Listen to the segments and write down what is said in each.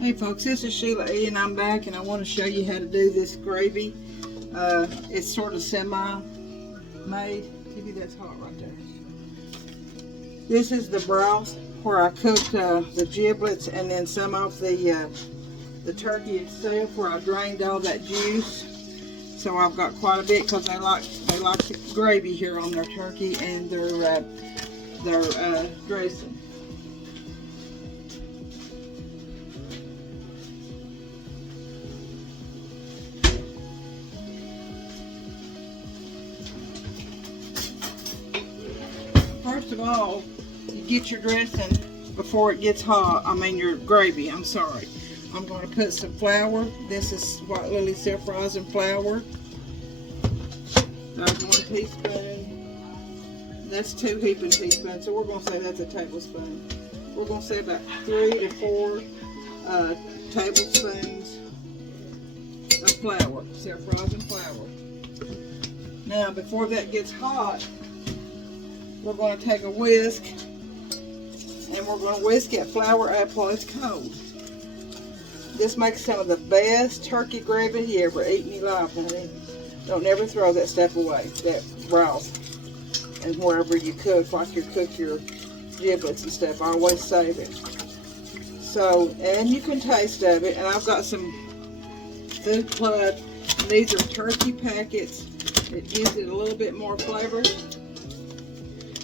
Hey folks, this is Sheila E. and I'm back and I want to show you how to do this gravy. It's sort of semi-made. TV, that's hot right there. This is the broth where I cooked the giblets and then some of the turkey itself where I drained all that juice. So I've got quite a bit because they like the gravy here on their turkey and their dressing. First of all, you get your dressing before it gets hot. I mean your gravy, I'm sorry. I'm going to put some flour. This is white lily self-rising flour. That's 1 teaspoon. That's 2 heaping teaspoons, so we're going to say that's a tablespoon. We're going to say about 3 to 4 tablespoons of flour, self-rising flour. Now, before that gets hot, we're going to take a whisk and we're going to whisk that flour up while it's cold. This makes some of the best turkey gravy you ever eat in your life, honey. Don't never throw that stuff away, that broth. And wherever you cook, like you cook your giblets and stuff, always save it. So, and you can taste of it. And I've got some Food Club. These are turkey packets. It gives it a little bit more flavor.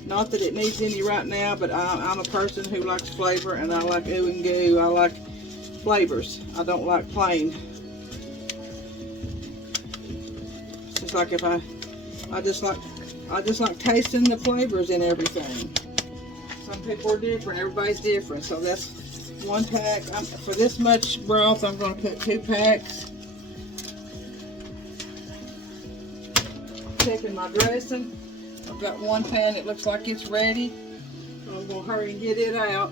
Not that it needs any right now, but I'm a person who likes flavor, and I like ooh and goo. I like flavors. I don't like plain. It's just like if I just like tasting the flavors in everything. Some people are different. Everybody's different. So that's 1 pack. For this much broth, I'm going to put 2 packs. Taking my dressing. I've got 1 pan. It looks like it's ready. I'm going to hurry and get it out.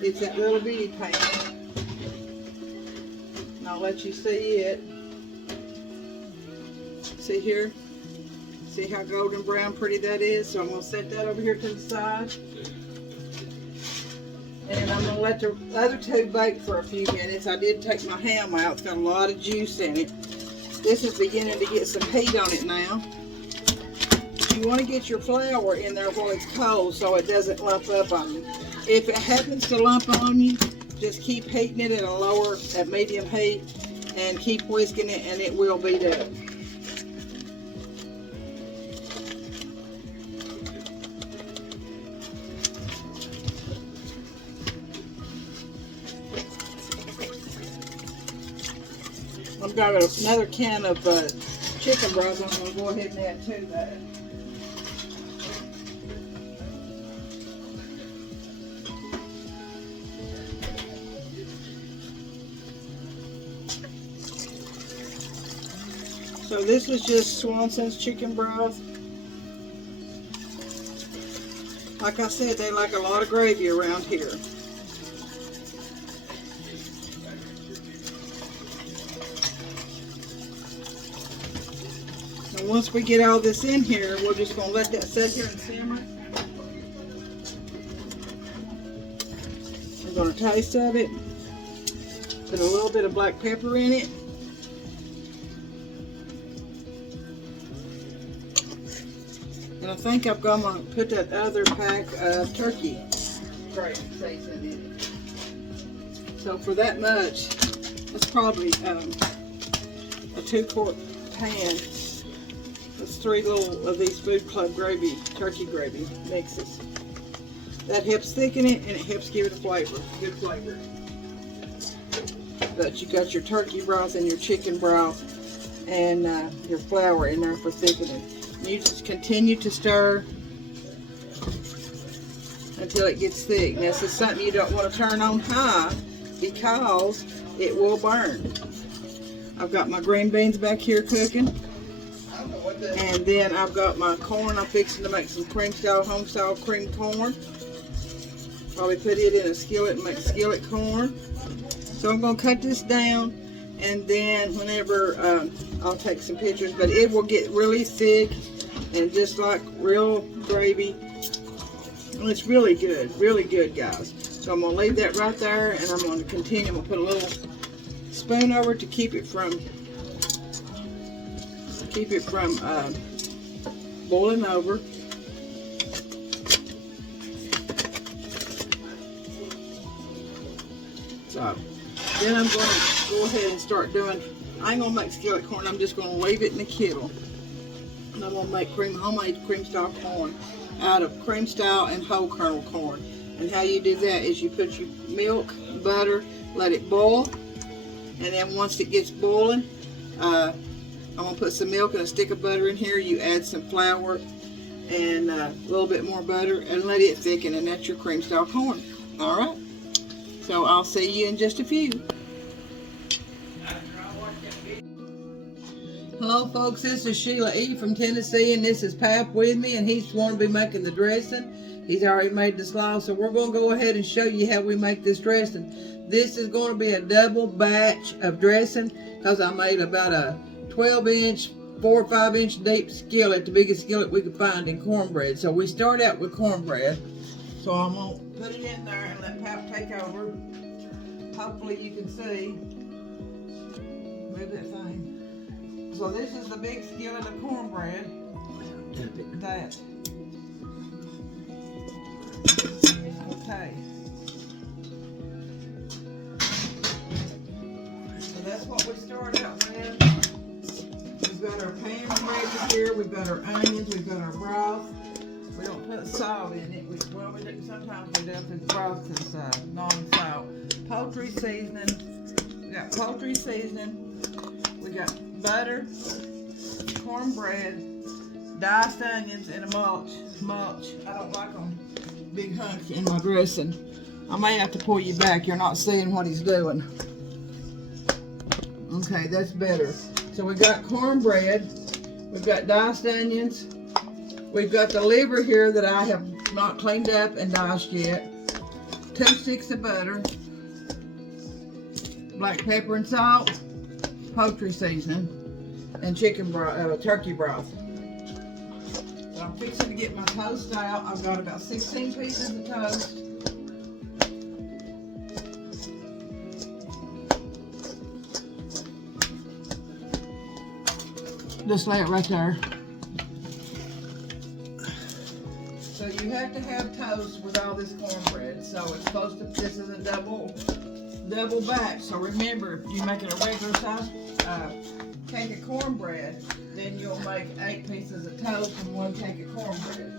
It's that little bitty pan. And I'll let you see it. See here? See how golden brown pretty that is? So I'm going to set that over here to the side. And I'm going to let the other 2 bake for a few minutes. I did take my ham out. It's got a lot of juice in it. This is beginning to get some heat on it now. You want to get your flour in there while it's cold so it doesn't lump up on you. If it happens to lump on you, just keep heating it at medium heat and keep whisking it and it will beat up. I've got another can of chicken broth. I'm going to go ahead and add to that. So this is just Swanson's chicken broth. Like I said, they like a lot of gravy around here. And once we get all this in here, we're just going to let that sit here and simmer. I'm going to taste of it. Put a little bit of black pepper in it. And I think I'm going to put that other pack of turkey gravy seasoning in it. So for that much, that's probably a 2-quart pan. That's 3 little of these Food Club gravy, turkey gravy mixes. That helps thicken it and it helps give it a flavor, good flavor. But you got your turkey broth and your chicken broth and your flour in there for thickening. You just continue to stir until it gets thick. Now this is something you don't want to turn on high because it will burn. I've got my green beans back here cooking. And then I've got my corn. I'm fixing to make some home style cream corn. Probably put it in a skillet and make skillet corn. So I'm going to cut this down and then whenever I'll take some pictures, but it will get really thick and just like real gravy. And it's really good, guys. So I'm gonna leave that right there, and I'm gonna continue. I'm gonna put a little spoon over it to keep it from boiling over. So then I'm going to go ahead and start doing, I ain't going to make skillet corn, I'm just going to leave it in the kettle. And I'm going to make homemade cream style corn out of cream style and whole kernel corn. And how you do that is you put your milk, butter, let it boil. And then once it gets boiling, I'm going to put some milk and a stick of butter in here. You add some flour and a little bit more butter and let it thicken, and that's your cream style corn. Alright, so I'll see you in just a few. Hello folks, this is Sheila E. from Tennessee, and this is Pap with me, and he's going to be making the dressing. He's already made the slaw, so we're going to go ahead and show you how we make this dressing. This is going to be a double batch of dressing because I made about a 12-inch, 4 or 5-inch deep skillet, the biggest skillet we could find in cornbread. So we start out with cornbread. So I'm going to put it in there and let Pap take over. Hopefully you can see. Move that thing. So this is the big skillet of cornbread. That. Okay. So that's what we start out with. We've got our pan ready here. We've got our onions. We've got our broth. We don't put salt in it. Sometimes we do if the broth is non-salt. Poultry seasoning. We got poultry seasoning. We got butter, cornbread, diced onions, and a mulch. I don't like them big hunks in my dressing. I may have to pull you back. You're not seeing what he's doing. Okay, that's better. So we got cornbread. We've got diced onions. We've got the liver here that I have not cleaned up and diced yet. 2 sticks of butter. Black pepper and salt. Poultry seasoning. And chicken broth, turkey broth. So I'm fixing to get my toast out. I've got about 16 pieces of toast. Just lay it right there. So you have to have toast with all this cornbread. So it's supposed to, this is a double batch. So remember, if you make it a regular size cake of cornbread, then you'll make 8 pieces of toast and 1 cake of cornbread.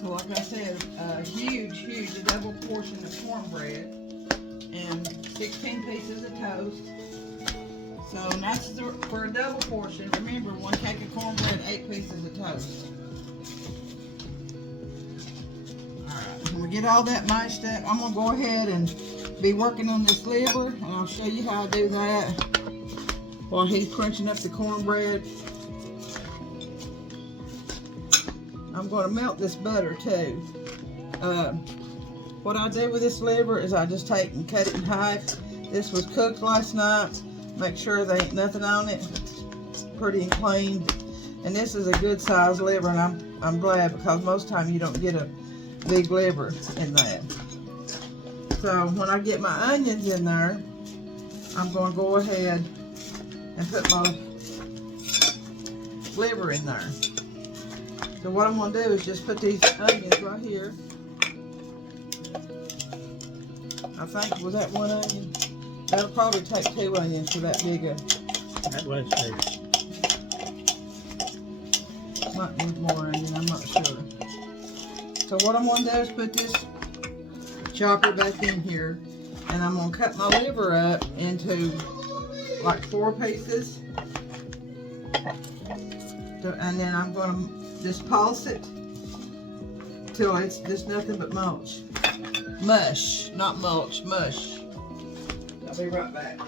So like I said, a huge double portion of cornbread and 16 pieces of toast. So that's for a double portion. Remember, 1 cake of cornbread, 8 pieces of toast. Alright, when we get all that mashed up, I'm going to go ahead and be working on this liver, and I'll show you how I do that while he's crunching up the cornbread. I'm going to melt this butter too. What I do with this liver is I just take and cut it in half. This was cooked last night. Make sure there ain't nothing on it. It's pretty and clean. And this is a good size liver, and I'm glad, because most time you don't get a big liver in that. So when I get my onions in there, I'm going to go ahead and put my liver in there. So what I'm going to do is just put these onions right here. I think, was that 1 onion? That'll probably take 2 onions for that big a... That was 2. Might need more onion, I'm not sure. So what I'm going to do is put this chopper back in here, and I'm going to cut my liver up into like 4 pieces. And then I'm going to just pulse it till it's just nothing but mulch. Mush, not mulch, mush. I'll be right back.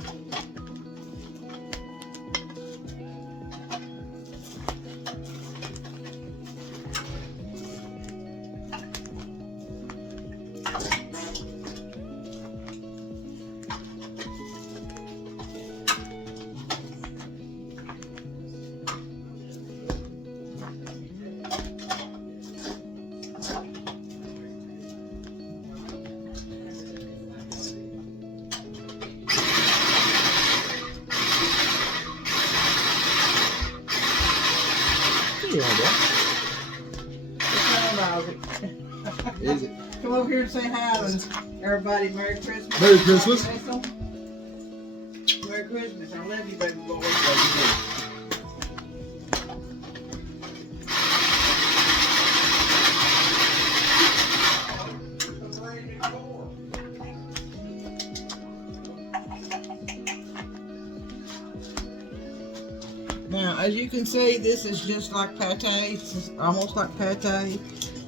here and say hi to everybody. Merry Christmas. Merry Christmas. Merry Christmas. I love you, baby boy. Now, as you can see, this is just like pate. It's almost like pate.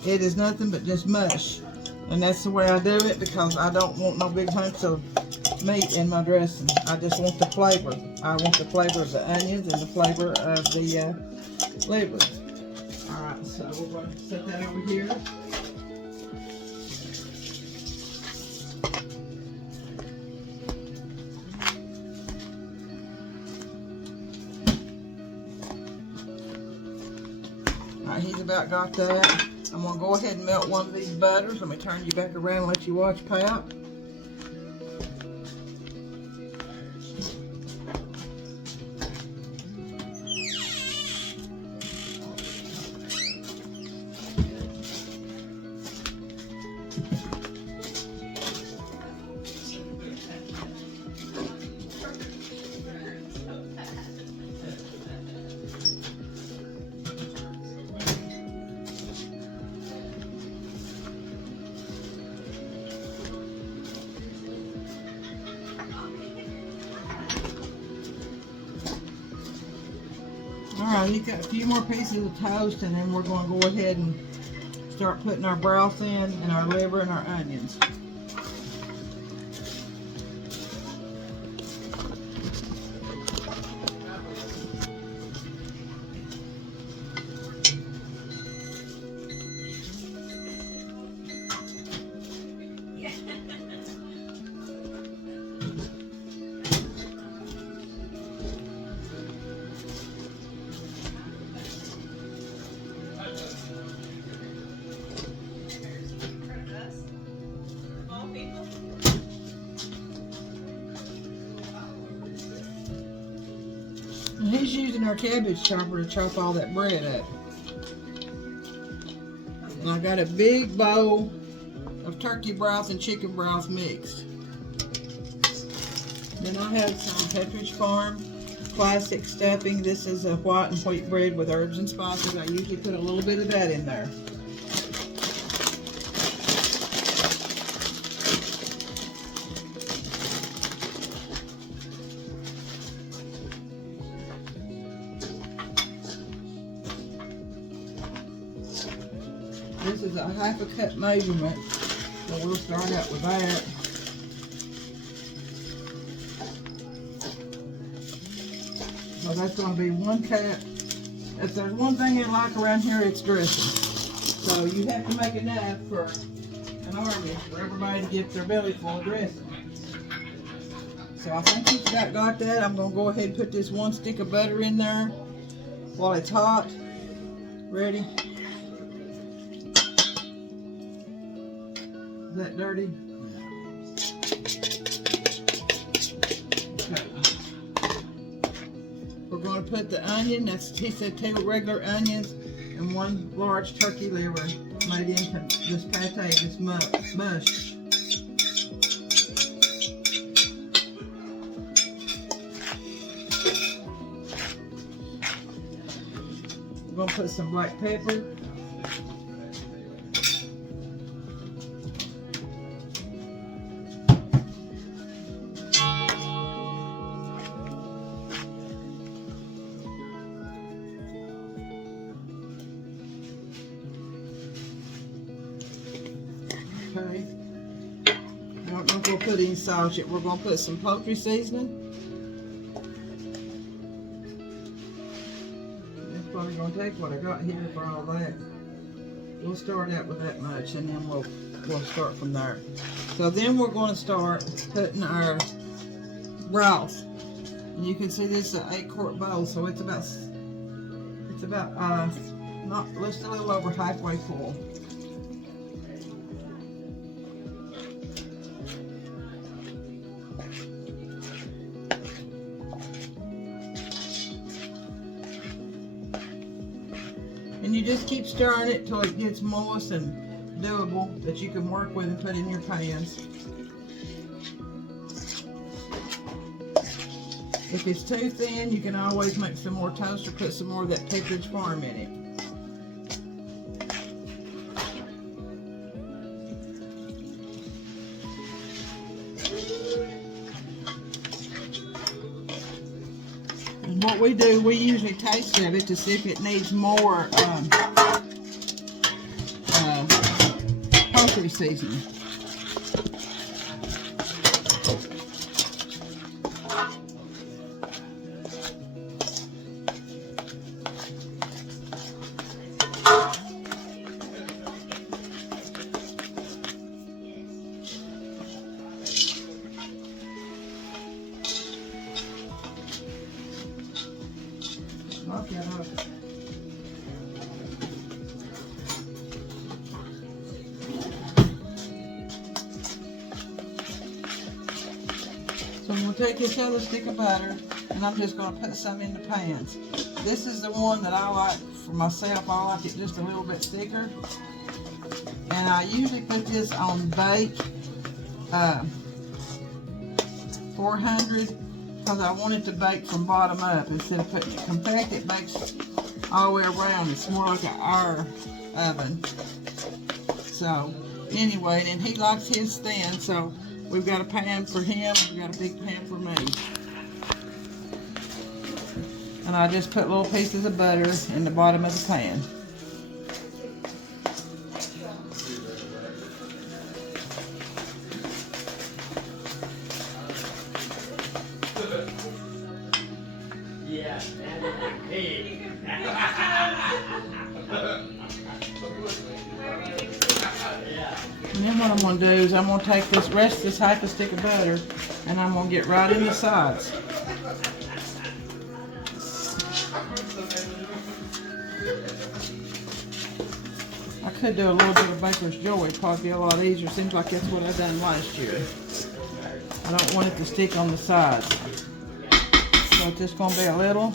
It is nothing but just mush. And that's the way I do it because I don't want no big hunks of meat in my dressing. I just want the flavor. I want the flavor of the onions and the flavor of the liver. Alright, so we're going to set that over here. Alright, he's about got that. I'm going to go ahead and melt one of these butters. Let me turn you back around and let you watch, Pat. Alright, you got a few more pieces of toast and then we're going to go ahead and start putting our broth in and our liver and our onions. And he's using our cabbage chopper to chop all that bread up. And I got a big bowl of turkey broth and chicken broth mixed. Then I have some Pepperidge Farm classic stuffing. This is a white and wheat bread with herbs and spices. I usually put a little bit of that in there. This is a half a cup measurement, so we'll start out with that. So that's going to be 1 cup. If there's one thing I like around here, it's dressing. So you have to make enough for an army, for everybody to get their belly full of dressing. So I think he's got that. I'm going to go ahead and put this 1 stick of butter in there while it's hot. Ready? Is that dirty? Okay. We're going to put the onion. He said 2 regular onions and 1 large turkey liver made into this pate, this mush. We're going to put some black pepper. Okay. I don't know if we'll put any salt yet. We're going to put some poultry seasoning. It's probably going to take what I got here for all that. We'll start out with that much and then we'll start from there. So then we're going to start putting our broth. And you can see this is an 8-quart bowl, so it's about not just a little over halfway full. And you just keep stirring it till it gets moist and doable that you can work with and put in your pans. If it's too thin, you can always make some more toast or put some more of that Pepperidge Farm in it. And what we do, we usually taste of it to see if it needs more poultry seasoning. Okay, so I'm going to take this other stick of butter and I'm just going to put some in the pans. This is the one that I like for myself. I like it just a little bit thicker. And I usually put this on bake 400 because I want it to bake from bottom up instead of putting it compact. It bakes all the way around. It's more like an hour oven. So anyway, and he likes his thin, so we've got a pan for him, we've got a big pan for me. And I just put little pieces of butter in the bottom of the pan. And then what I'm going to do is I'm going to take this rest of this half a stick of butter and I'm going to get right in the sides. I could do a little bit of Baker's Joy, it'd probably be a lot easier. Seems like that's what I done last year. I don't want it to stick on the sides. So it's just going to be a little.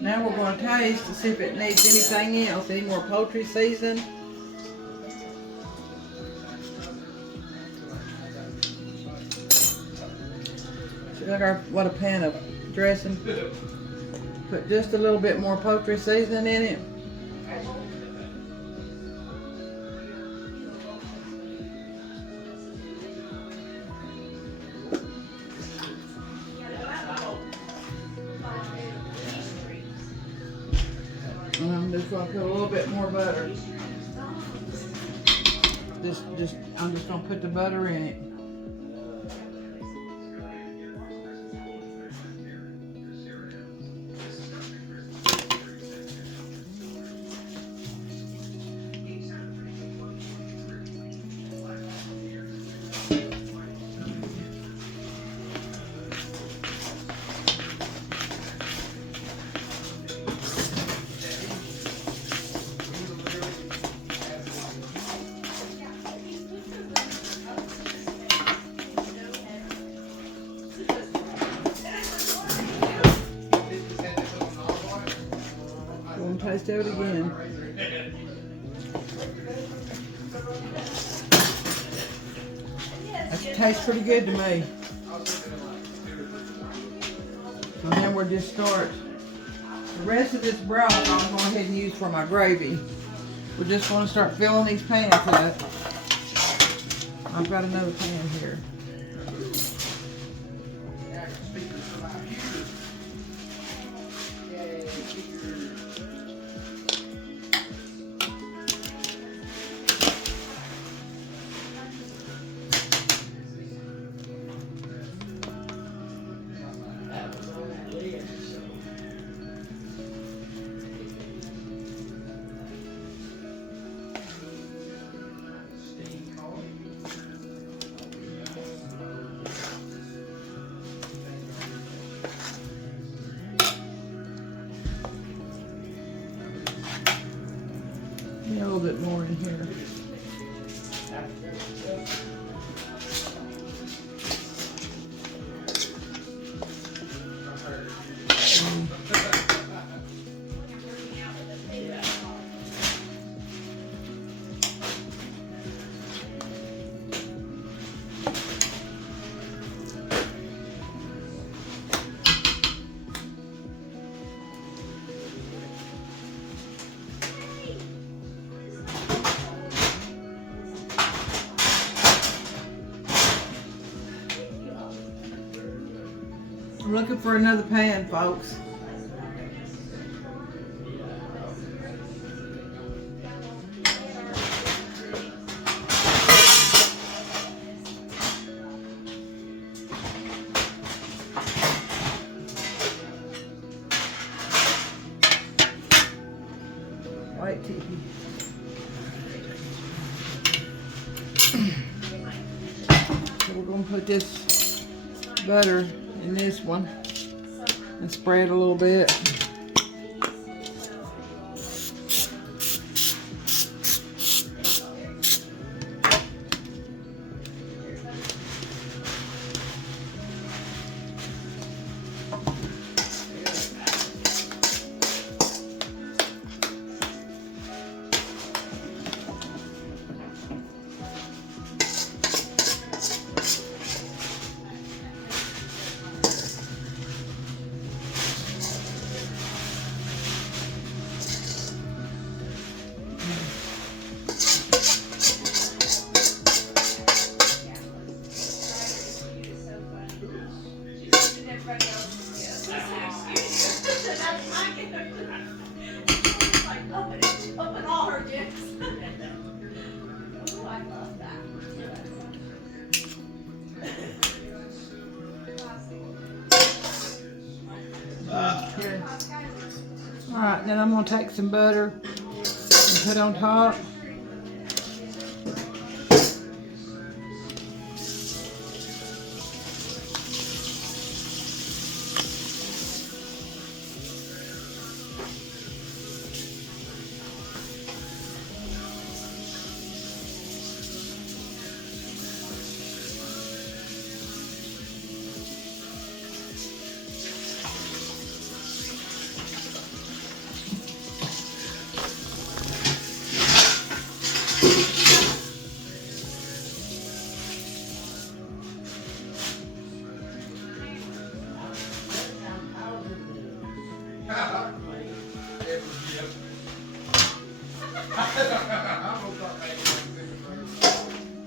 Now we're going to taste to see if it needs anything else, any more poultry season. See, like what a pan of dressing. Put just a little bit more poultry seasoning in it. And I'm just going to put a little bit more butter. I'm just going to put the butter in it. Taste it again. That tastes pretty good to me. So then we'll just start. The rest of this broth I'll go ahead and use for my gravy. We're just going to start filling these pans up. I've got another pan here. little bit more in here. I'm looking for another pan, folks. White teepee. So we're going to put this butter in this one and spread a little bit. Alright, then I'm going to take some butter and put on top.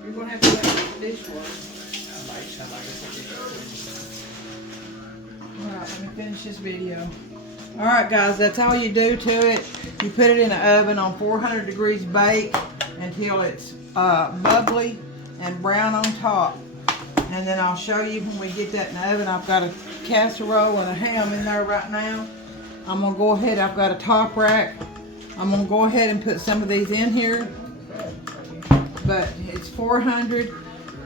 You're going to have to wait for the dishwasher. Alright, let me finish this video. Alright guys, that's all you do to it. You put it in the oven on 400 degrees bake until it's bubbly and brown on top. And then I'll show you when we get that in the oven. I've got a casserole and a ham in there right now. I'm going to go ahead, I've got a top rack. I'm going to go ahead and put some of these in here. But it's 400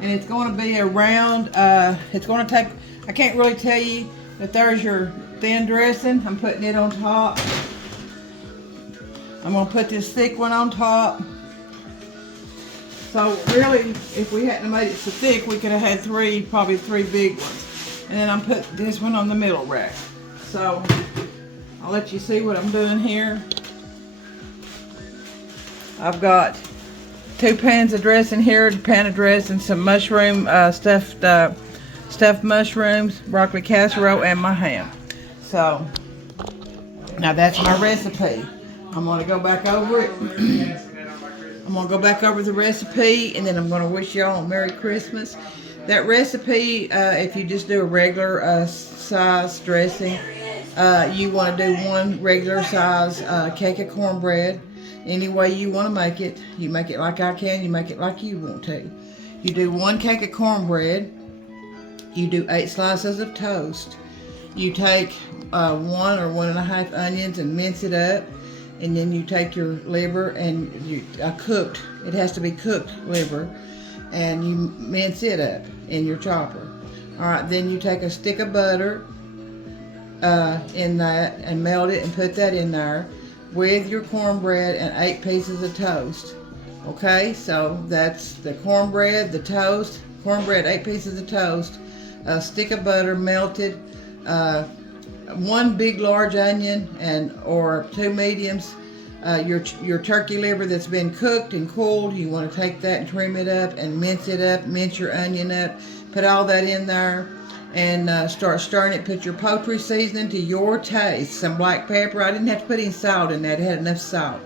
and it's going to be around, it's going to take, I can't really tell you that there's your thin dressing. I'm putting it on top. I'm going to put this thick one on top. So really, if we hadn't made it so thick, we could have had probably three big ones. And then I'm putting this one on the middle rack. So I'll let you see what I'm doing here. I've got 2 pans of dressing here, a pan of dressing, some mushroom, stuffed mushrooms, broccoli casserole, and my ham. So, now that's my recipe. I'm going to go back over it. I'm going to go back over the recipe, and then I'm going to wish y'all a Merry Christmas. That recipe, if you just do a regular size dressing, you want to do 1 regular size cake of cornbread. Any way you want to make it. You make it like I can, you make it like you want to. You do 1 cake of cornbread. You do 8 slices of toast. You take 1 or 1.5 onions and mince it up. And then you take your liver and you cooked, it has to be cooked liver, and you mince it up in your chopper. Alright, then you take a stick of butter in that and melt it and put that in there. with your cornbread and 8 pieces of toast. Okay, so that's the cornbread, the toast, cornbread, 8 pieces of toast, a stick of butter melted, 1 big large onion or 2 mediums, your turkey liver that's been cooked and cooled. You want to take that and trim it up and mince it up, mince your onion up, put all that in there and start stirring it. Put your poultry seasoning to your taste, some black pepper. I didn't have to put any salt in that, it had enough salt.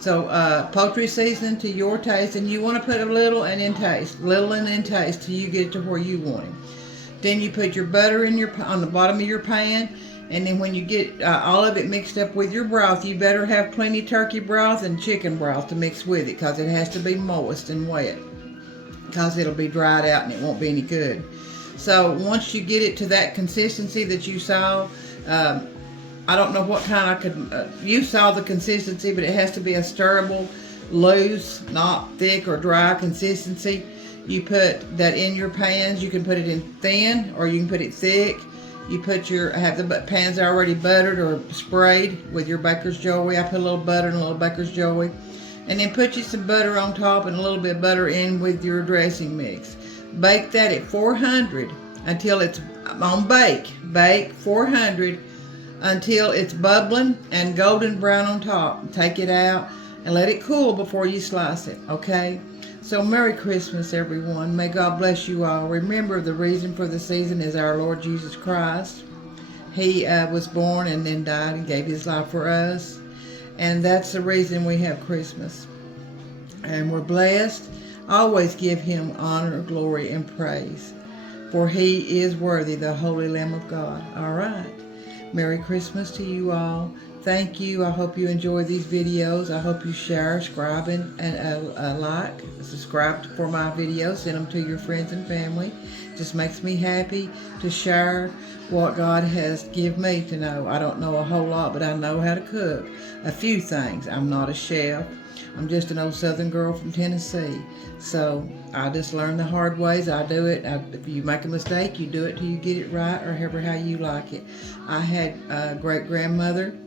So poultry seasoning to your taste, and you want to put a little and in taste, till you get it to where you want it. Then you put your butter on the bottom of your pan, and then when you get all of it mixed up with your broth, you better have plenty turkey broth and chicken broth to mix with it, because it has to be moist and wet, because it'll be dried out and it won't be any good. So once you get it to that consistency that you saw, I don't know what kind you saw the consistency, but it has to be a stirrable, loose, not thick or dry consistency. You put that in your pans. You can put it in thin or you can put it thick. You have the pans already buttered or sprayed with your baker's joey. I put a little butter and a little baker's joey. And then put you some butter on top and a little bit of butter in with your dressing mix. Bake that at 400 until it's on bake. Bake 400 until it's bubbling and golden brown on top. Take it out and let it cool before you slice it, okay? So Merry Christmas, everyone. May God bless you all. Remember, the reason for the season is our Lord Jesus Christ. He was born and then died and gave his life for us. And that's the reason we have Christmas. And we're blessed. Always give him honor, glory, and praise. For he is worthy, the Holy Lamb of God. All right. Merry Christmas to you all. Thank you. I hope you enjoy these videos. I hope you share, subscribe, and like. Subscribe for my videos. Send them to your friends and family. Just makes me happy to share what God has given me to know. I don't know a whole lot, but I know how to cook a few things. I'm not a chef. I'm just an old Southern girl from Tennessee. So I just learned the hard ways. I do it. If you make a mistake, you do it till you get it right, or however how you like it. I had a great-grandmother.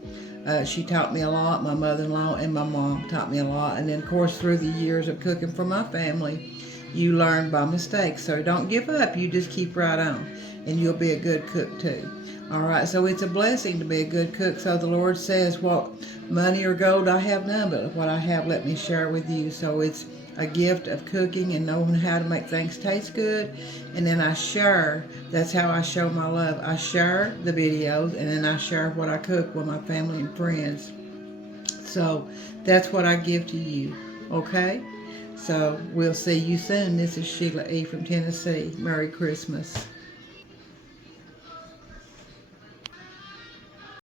She taught me a lot. My mother-in-law and my mom taught me a lot. And then, of course, through the years of cooking for my family, you learn by mistakes. So don't give up. You just keep right on, and you'll be a good cook too. All right, so it's a blessing to be a good cook. So the Lord says, what money or gold I have none, but what I have let me share with you. So it's a gift of cooking and knowing how to make things taste good. And then I share. That's how I show my love. I share the videos, and then I share what I cook with my family and friends. So that's what I give to you, okay? So we'll see you soon. This is Sheila E. from Tennessee. Merry Christmas.